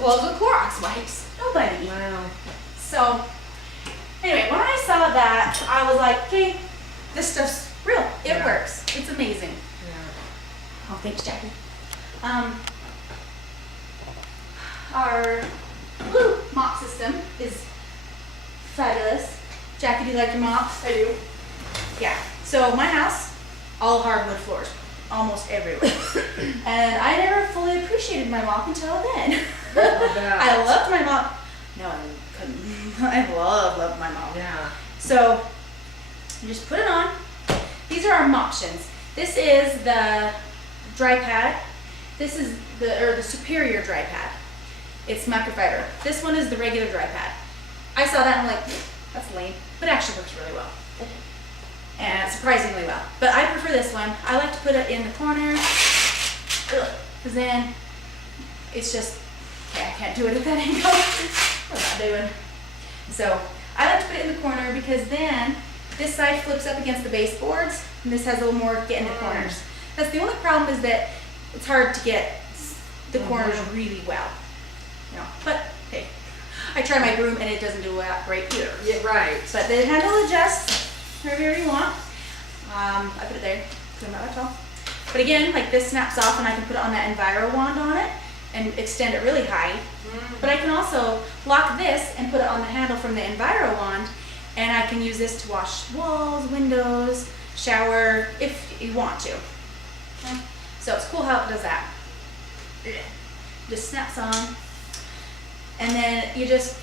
gloves with Clorox wipes. Nobody. Wow. So anyway, when I saw that, I was like, okay, this stuff's real. It Yeah. works. It's amazing. Yeah. Oh, thanks, Jackie. Our blue mop system is fabulous. Jackie, do you like your mops? I do. Yeah. So my house, all hardwood floors, almost everywhere. And I never fully appreciated my mop until then. I loved my mop. No, I couldn't. I loved my mop. Yeah. So you just put it on. These are our moptions. This is the dry pad. This is the superior dry pad. It's microfiber. This one is the regular dry pad. I saw that and I'm like, that's lame, but it actually works really well. And surprisingly well. But I prefer this one. I like to put it in the corner, because then it's just, okay, I can't do it at that angle. What am I doing? So I like to put it in the corner because then this side flips up against the baseboards, and this has a little more get into corners. That's the only problem, is that it's hard to get the corners really well. No, but hey, I try my broom and it doesn't do that great either. Yeah, right. But the handle adjusts wherever you want. I put it there, that's all. But again, like this snaps off and I can put it on that Enviro wand on it and extend it really high. But I can also lock this and put it on the handle from the Enviro wand, and I can use this to wash walls, windows, shower, if you want to. Okay. So it's cool how it does that. Just snaps on. And then you just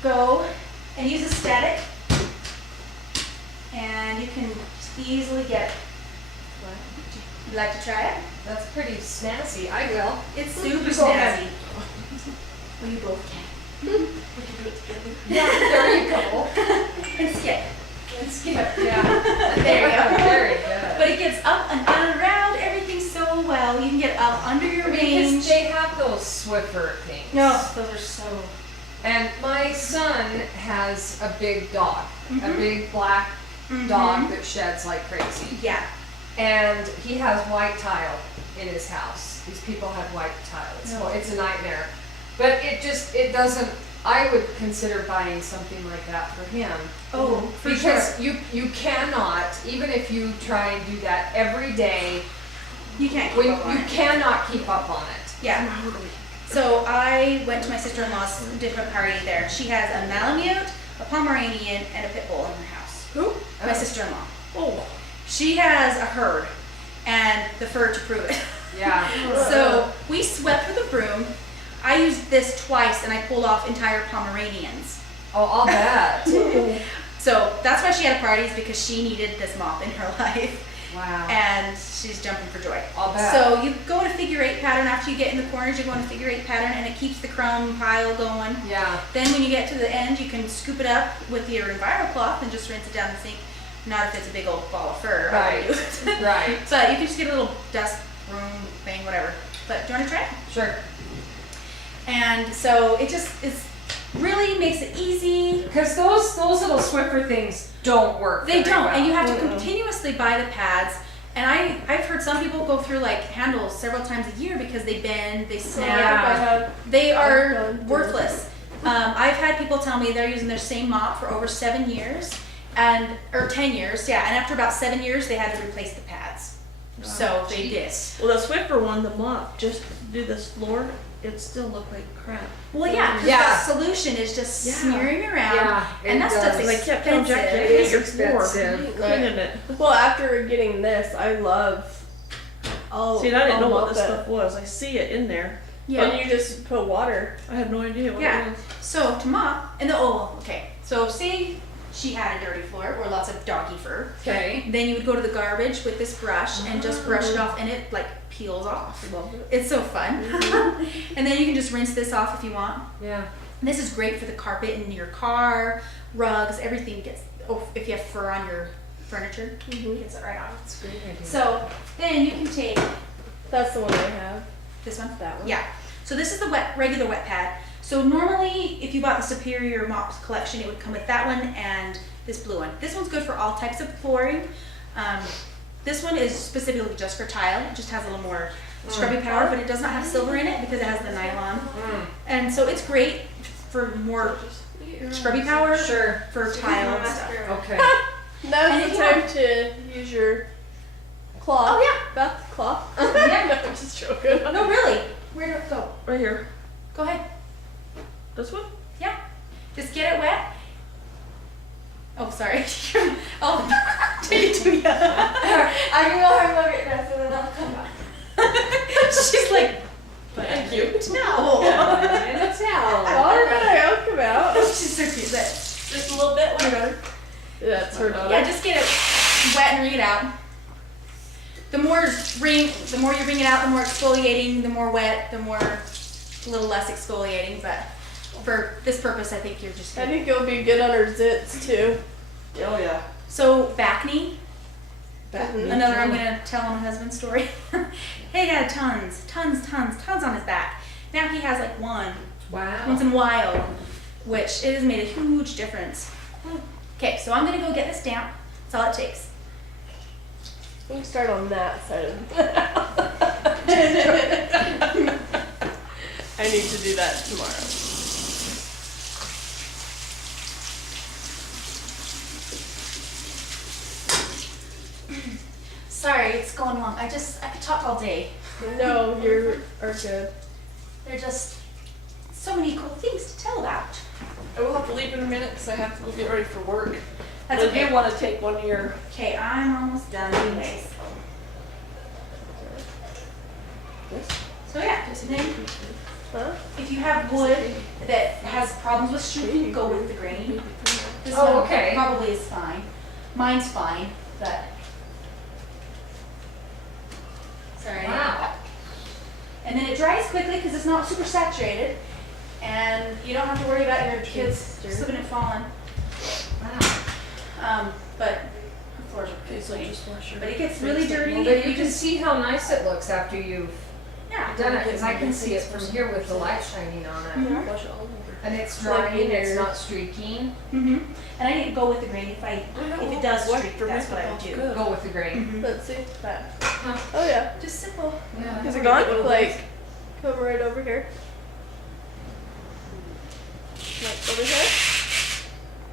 go and use a static, and you can easily get it. Would you like to try it? That's pretty snazzy. I will. It's super You go ahead. snazzy. Well, you both can. We can do it together. Yeah, there you go. And skip. And skip. Yeah. There you go. Very good. But it gets up and around everything so well. You can get up under your Because range. they have those Swiffer things. No, those are so. And my son has a big dog, a Mhm. big black Mhm. dog that sheds like crazy. Yeah. And he has white tile in his house. These people have white tile. It's a nightmare. But it doesn't, I would consider buying something like that for him. Oh, for Because sure. you cannot, even if you try and do that every day, You can't keep when up on you it. cannot keep up on it. Yeah. So I went to my sister-in-law's different party there. She has a Malamute, a Pomeranian, and a pit bull in her house. Who? My Oh. sister-in-law. Oh. She has a herd, and the fur to prove it. Yeah. So we swept with a broom. I used this twice, and I pulled off entire Pomeranians. Oh, I'll bet. So that's why she had a party, is because she needed this mop in her life. Wow. And she's jumping for joy. I'll bet. So you go in a figure eight pattern. After you get in the corners, you go in a figure eight pattern, and it keeps the crumb pile going. Yeah. Then when you get to the end, you can scoop it up with your Enviro cloth and just rinse it down the sink. Not if it's a big old ball of fur. I Right. wouldn't do it. Right. But you can just get a little dust broom thing, whatever. But do you want to try it? Sure. And so it really makes it easy. Because those little Swiffer things don't work. They very don't, well. and you have to continuously buy the pads. And I've heard some people go through like handles several times a year because they bend, they snap. They are worthless. I've had people tell me they're using their same mop for over 7 years, or 10 years, yeah. And after about 7 years, they had to replace the pads. So they did. Well, the Swiffer one, the mop, just do this floor, it still looked like crap. Well, yeah, because Yeah. the solution is just Yeah. smearing around, Yeah, and it that stuff's does. Like, kept telling Jack, expensive. "Hey, is your floor, expensive, but- cleaning it." Well, after getting this, I love. See, and I didn't know what mop this it. stuff was. I see it in there. Yeah. And you just put water. I had no idea what Yeah. it was. So to mop, okay. So say she had a dirty floor or lots of doggy fur. Okay. Then you would go to the garbage with this brush and just brush it off, and it like peels off. Love it. It's so fun. And then you can just rinse this off if you want. Yeah. And this is great for the carpet in your car, rugs, everything gets, if you have fur on your furniture, gets it right off. That's a great idea. So then you can take That's the one I have. this one. That one. Yeah. So this is the regular wet pad. So normally, if you bought the Superior Mops collection, it would come with that one and this blue one. This one's good for all types of flooring. This one is specifically just for tile. It just has a little more Scrubby Power, but it does not have silver in it because it has the nylon. And so it's great for more Scrubby Power Sure. for tile and stuff. Okay. Now's And the if time to use your cloth. Oh, yeah. Bath cloth. Yeah. No, I'm just joking. No, really. Where do it go? Right here. Go ahead. This one? Yeah. Just get it wet. Oh, sorry. Oh, take it to you. I can go home and look at this and then I'll come back. She's like, Thank you. no. And a towel. Water gonna come out. She's so cute. But Just a little bit. What about her? That's her daughter. yeah, just get it wet and wring it out. The more you wring it out, the more exfoliating. The more wet, the more a little less exfoliating. But for this purpose, I think you're just. I think it'll be good on her zits too. Oh yeah. So back knee. Mhm. Another I'm gonna tell my husband's story. He had tons on his back. Now he has like one Wow. once in a while, which it has made a huge difference. Okay, so I'm gonna go get this damp. That's all it takes. We can start on that side of I need to do that tomorrow. Sorry, it's going long. I could talk all day. No, you are good. There are just so many cool things to tell about. I will have to leave in a minute because I have to go get ready for work. That's But I okay. do want to take one of your. Okay, I'm almost done anyways. So yeah, just then, Huh? if you have wood that has problems with shrinking, go with the grain. This Oh, one okay. probably is fine. Mine's fine, but. Sorry. Wow. And then it dries quickly because it's not super saturated, and you don't have to worry about your kids slipping and falling. Wow. But the floors are pretty So clean. just wash your. But it gets really dirty. Well, and then you can see how nice it looks after you've Yeah. done it, because I can see it from here with the light shining on it. Mhm. Wash it all over. And it's Like drying, it's either- not streaking. Mhm. And I need to go with the grain if it does What streak. for That's what I would makeup? do. Good. Go with the grain. Mhm. Let's see that. Huh. Oh yeah. Just simple. Yeah. Is it Get gone? one of Like, come right over here. Like over here.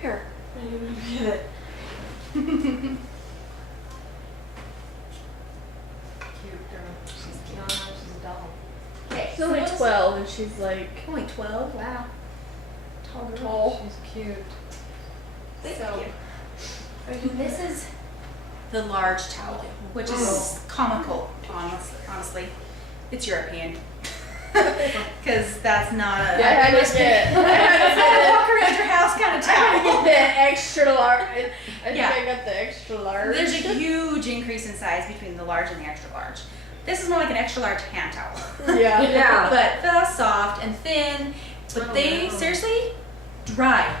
Here. I didn't even get it. Cute girl. She's cute. She's a doll. Okay. She's only 12 and she's like Only 12. Wow. Tall girl. tall. She's cute. So this is the large towel, which is comical. Honestly, it's European. Because that's not a. I had to get. I had to get. walk around your house kind of I had to towel. get the extra large. I think Yeah. I got the extra large. There's a huge increase in size between the large and the extra large. This is more like an extra large hand towel. Yeah. Yeah. But soft and thin. But Oh, they wow. seriously dry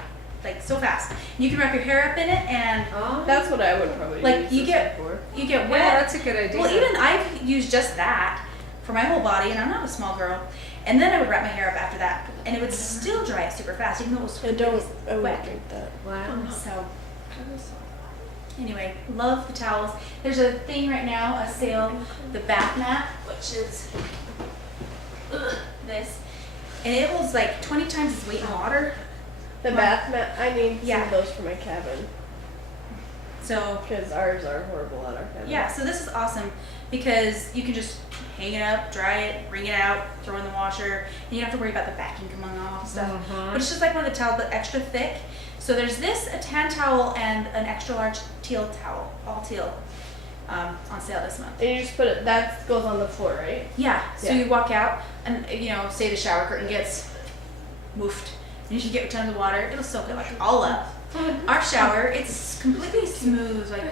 like so fast. You can wrap your hair up in it and Oh. That's what I would probably Like, use you this get- one for. you get Yeah, wet. that's a good idea. Well, even I've used just that for my whole body, and I'm not a small girl. And then I would wrap my hair up after that, and it would still dry up super fast, even though it was I don't. I wet. wouldn't drink that. Wow. So, anyway, love the towels. There's a thing right now, a sale, the bath mat, which is this, and it was like 20 times its weight in water. The bath mat. I need some Yeah. of those for my cabin So because ours are horrible at our cabin. yeah, so this is awesome because you can just hang it up, dry it, wring it out, throw in the washer, and you don't have to worry about the backing coming off and stuff. Mhm. But it's just like one of the towels, but extra thick. So there's this, a tan towel, and an extra large teal towel, all teal, on sale this month. And you just put it. That goes on the floor, right? Yeah, so Yeah. you walk out and, say the shower curtain gets woofed. And you should get tons of water. It'll soak it like all up. Our shower, it's completely smooth, like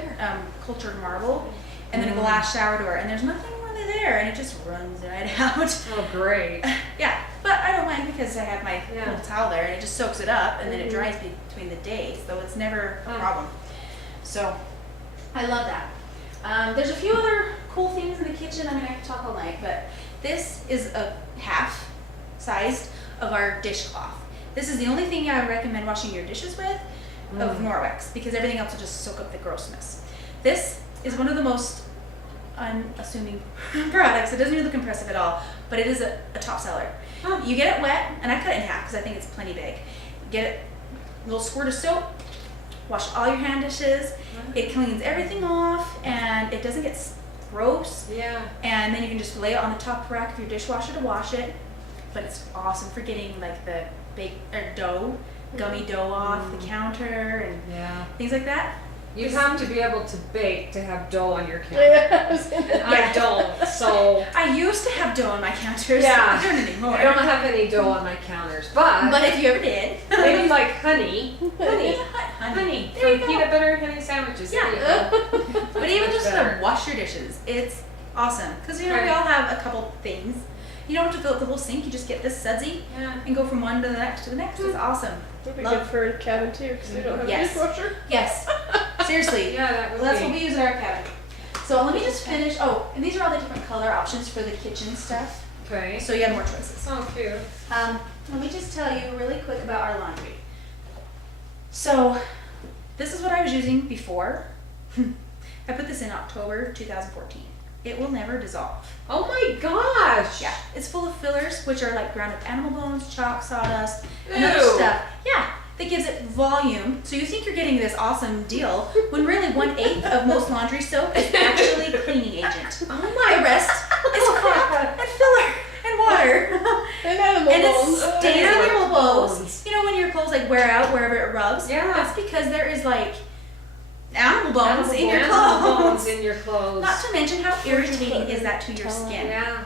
cultured marble, and then a glass shower door, and there's nothing really there, and it just runs right out. Oh, great. Yeah, but I don't mind because I have my Yeah. little towel there, and it just soaks it up, and then it dries between the days, so it's never a Mm. problem. So, I love that. There's a few other cool things in the kitchen. I mean, I could talk all night, but this is a half sized of our dishcloth. This is the only thing I would recommend washing your dishes with of Norwex, because everything else will just soak up the grossness. This is one of the most unassuming products. It doesn't really look impressive at all, but it is a top seller. You get it wet, and I cut it in half because I think it's plenty big. Get it, a little squirt of soap, wash all your hand dishes. It cleans everything off, and it doesn't get gross. Yeah. And then you can just lay it on the top rack of your dishwasher to wash it. But it's awesome for getting like the gummy dough off the counter and Yeah. things like that. You have to be able to bake to have dough on your counter. Yeah. And I don't, so I used to have dough on my counters. Yeah. I don't anymore. I don't have any dough on my counters, but But if you ever did, maybe like honey honey. from There you go. peanut butter and honey sandwiches. There you go. But even Much just better. to wash your dishes, it's awesome. Because you know we Right. all have a couple things. You don't have to fill up the whole sink. You just get this sudsy Yeah. and go from one to the next to the next. It's awesome. Would be Love- good for a cabin too, because we don't have Yes. a dishwasher. Yes. Seriously. Yeah, that would Well, that's be. what we use in our cabin. So let me just finish. Oh, and these are all the different color options for the kitchen stuff. Okay. So you have more choices. So cute. Let me just tell you really quick about our laundry. So this is what I was using before. I put this in October 2014. It will never dissolve. Oh my gosh. Yeah, it's full of fillers, which are like ground up animal bones, chalk, sawdust, and other Ew. stuff. Yeah, that gives it volume. So you think you're getting this awesome deal when really 1/8 of most laundry soap is actually cleaning agent. Oh The my. rest is crap and filler and water. And animal And bones. it's stains on animal your clothes. bones. You know when your clothes like wear out wherever it rubs? Yeah. That's because there is like animal bones in your Animal bones clothes. in your clothes. Not to mention how irritating is that to your skin. Yeah.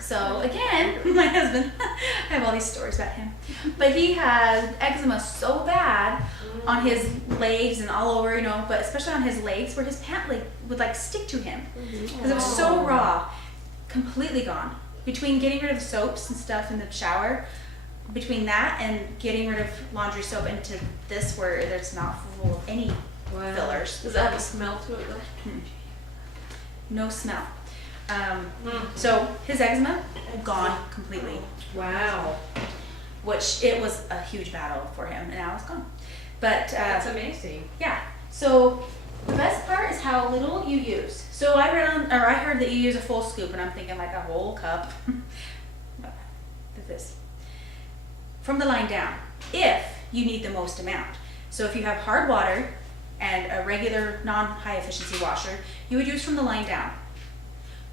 So again, my husband, I have all these stories about him, but he had eczema so bad on his legs and all over, you know, but especially on his legs where his pant leg would like stick to him because it was so raw, completely gone. Between getting rid of soaps and stuff in the shower, between that and getting rid of laundry soap into this where there's not full of any Wow. fillers. Does that have a smell to it though? No smell. So his eczema gone completely, Wow. which it was a huge battle for him, and now it's gone. But That's amazing. yeah. So the best part is how little you use. So I heard that you use a full scoop, and I'm thinking like a whole cup. Look at this. From the line down, if you need the most amount. So if you have hard water and a regular non-high efficiency washer, you would use from the line down.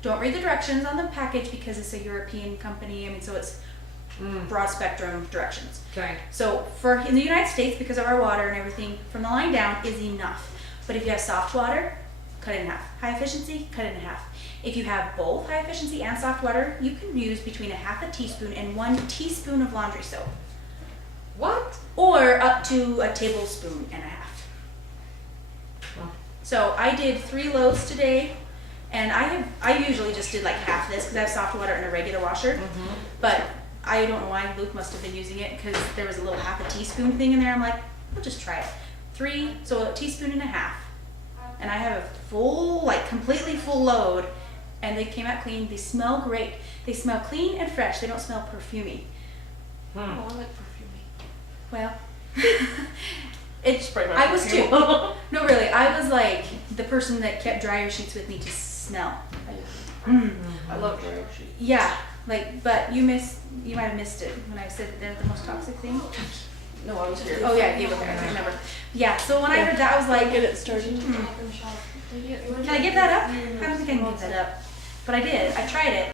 Don't read the directions on the package because it's a European company. I mean, so it's broad spectrum directions. Okay. So in the United States, because of our water and everything, from the line down is enough. But if you have soft water, cut it in half. High efficiency, cut it in half. If you have both high efficiency and soft water, you can use between a half a teaspoon and 1 teaspoon of laundry soap, What? or up to a tablespoon and a half. Wow. So I did 3 loads today, and I usually just did like half this because I have soft water and a regular washer. But I don't know why Luke must have been using it because there was a little half a teaspoon thing in there. I'm like, we'll just try it. 3, so a teaspoon and a half. And I have a full, like completely full load, and they came out clean. They smell great. They smell clean and fresh. They don't smell perfumey. Oh, I like perfumey. Well, it's, Spray my I was too. perfume. No, really, I was like the person that kept dryer sheets with me to smell. I love dryer sheets. Yeah, like, but you might have missed it when I said that they're the most toxic thing. No, I was here. Oh yeah, you were there, I remember. Yeah, so when I heard that, I was like, Get it started. can I give that up? I don't think I can give that up. But I did, I tried it.